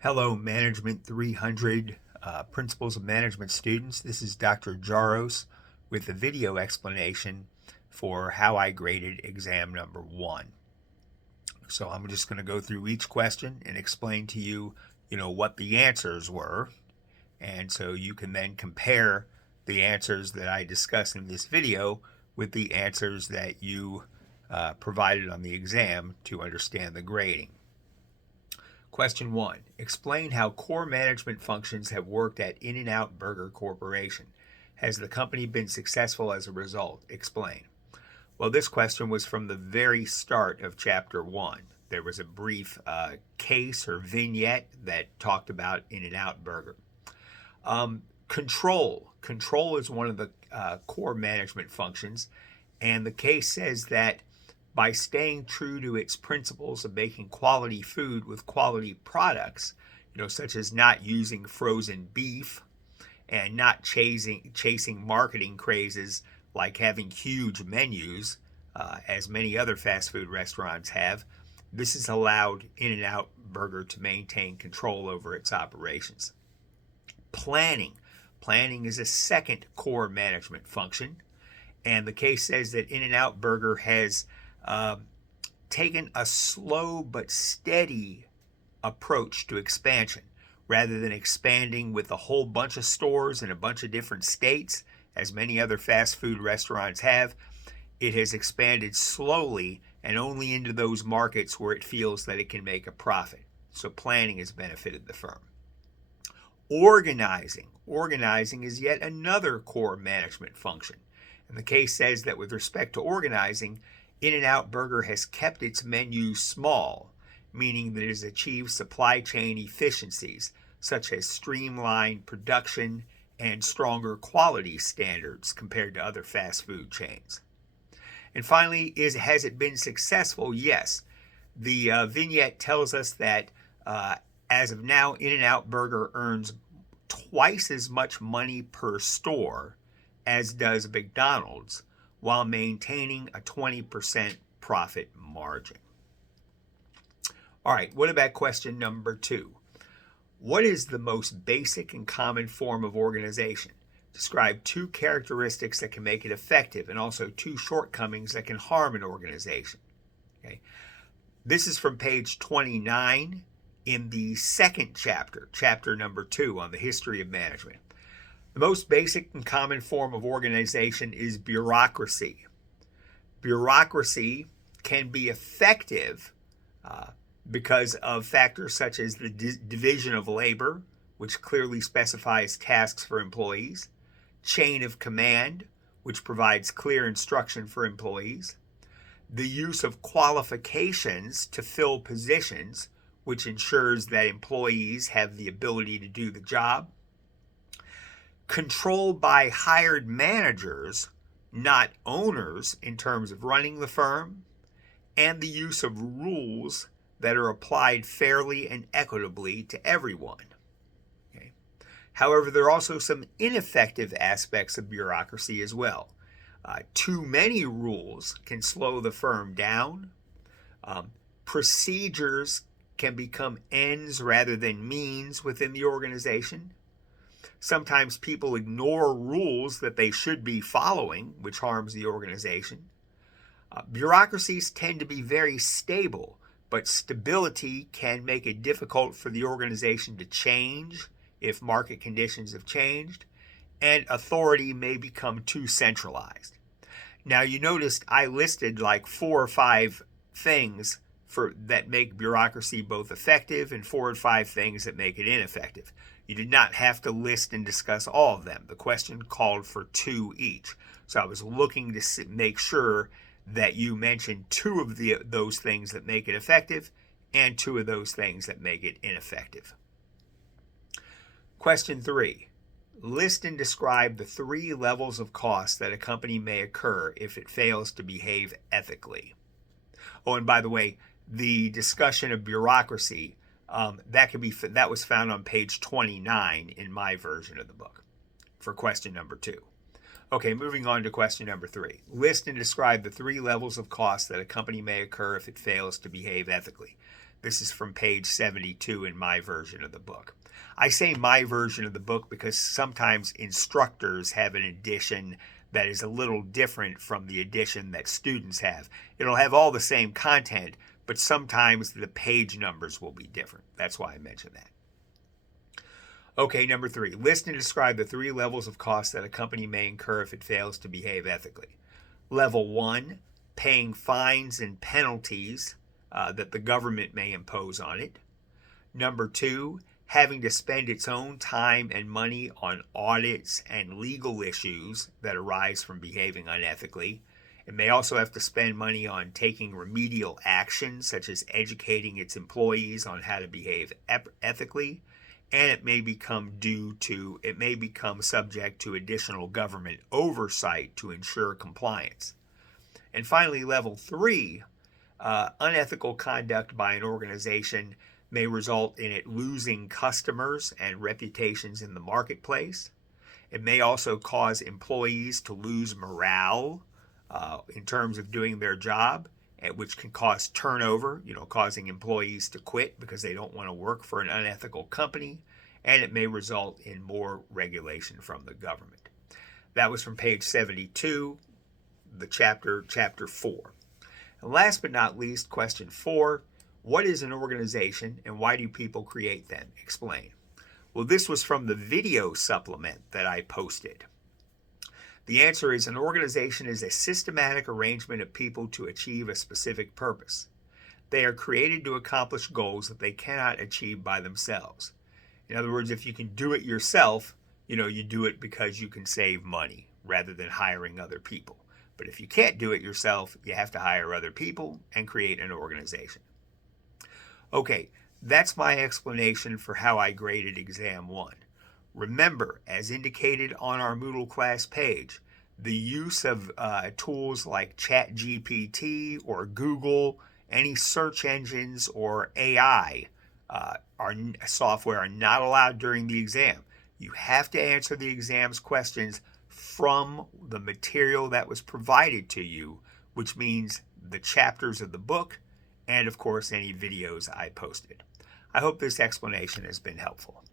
Hello, Management 300 Principles of Management students. This is Dr. Jaros with a video explanation for how I graded exam number 1. So I'm just going to go through each question and explain to you, what the answers were. And so you can then compare the answers that I discuss in this video with the answers that you provided on the exam to understand the grading. Question 1. Explain how core management functions have worked at In-N-Out Burger Corporation. Has the company been successful as a result? Explain. Well, this question was from the very start of Chapter 1. There was a brief case or vignette that talked about In-N-Out Burger. Control. Control is one of the core management functions, and the case says that by staying true to its principles of making quality food with quality products, such as not using frozen beef and not chasing marketing crazes like having huge menus, as many other fast food restaurants have, this has allowed In-N-Out Burger to maintain control over its operations. Planning. Planning is a second core management function, and the case says that In-N-Out Burger has taken a slow but steady approach to expansion. Rather than expanding with a whole bunch of stores in a bunch of different states, as many other fast food restaurants have, it has expanded slowly and only into those markets where it feels that it can make a profit. So planning has benefited the firm. Organizing. Organizing is yet another core management function. And the case says that with respect to organizing, In-N-Out Burger has kept its menu small, meaning that it has achieved supply chain efficiencies, such as streamlined production and stronger quality standards compared to other fast food chains. And finally, has it been successful? Yes. The vignette tells us that as of now, In-N-Out Burger earns twice as much money per store as does McDonald's, while maintaining a 20% profit margin. All right, what about question number 2? What is the most basic and common form of organization? Describe 2 characteristics that can make it effective and also 2 shortcomings that can harm an organization. Okay. This is from page 29 in the second chapter, chapter number 2 on the history of management. The most basic and common form of organization is bureaucracy. Bureaucracy can be effective because of factors such as the division of labor, which clearly specifies tasks for employees, chain of command, which provides clear instruction for employees, the use of qualifications to fill positions, which ensures that employees have the ability to do the job, control by hired managers, not owners, in terms of running the firm, and the use of rules that are applied fairly and equitably to everyone. Okay. However, there are also some ineffective aspects of bureaucracy as well. Too many rules can slow the firm down. Procedures can become ends rather than means within the organization. Sometimes people ignore rules that they should be following, which harms the organization. Bureaucracies tend to be very stable, but stability can make it difficult for the organization to change if market conditions have changed, and authority may become too centralized. Now, you noticed I listed like 4 or 5 things that make bureaucracy both effective and 4 or 5 things that make it ineffective. You did not have to list and discuss all of them. The question called for 2 each. So I was looking to make sure that you mentioned 2 of those things that make it effective and 2 of those things that make it ineffective. Question 3. List and describe the 3 levels of cost that a company may incur if it fails to behave ethically. Oh, and by the way, the discussion of bureaucracy, that was found on page 29 in my version of the book for question number 2. Okay, moving on to question number 3. List and describe the 3 levels of cost that a company may incur if it fails to behave ethically. This is from page 72 in my version of the book. I say my version of the book because sometimes instructors have an edition that is a little different from the edition that students have. It'll have all the same content, but sometimes the page numbers will be different. That's why I mentioned that. Okay, number 3. List and describe the 3 levels of cost that a company may incur if it fails to behave ethically. Level 1, paying fines and penalties that the government may impose on it. Number 2, having to spend its own time and money on audits and legal issues that arise from behaving unethically. It may also have to spend money on taking remedial actions, such as educating its employees on how to behave ethically. And it may become subject to additional government oversight to ensure compliance. And finally, level 3, unethical conduct by an organization may result in it losing customers and reputations in the marketplace. It may also cause employees to lose morale in terms of doing their job, which can cause turnover, causing employees to quit because they don't want to work for an unethical company, and it may result in more regulation from the government. That was from page 72, the chapter 4. And last but not least, question 4, what is an organization and why do people create them? Explain. Well, this was from the video supplement that I posted. The answer is an organization is a systematic arrangement of people to achieve a specific purpose. They are created to accomplish goals that they cannot achieve by themselves. In other words, if you can do it yourself, you do it because you can save money rather than hiring other people. But if you can't do it yourself, you have to hire other people and create an organization. Okay, that's my explanation for how I graded Exam 1. Remember, as indicated on our Moodle class page, the use of tools like ChatGPT or Google, any search engines or AI software are not allowed during the exam. You have to answer the exam's questions from the material that was provided to you, which means the chapters of the book and, of course, any videos I posted. I hope this explanation has been helpful.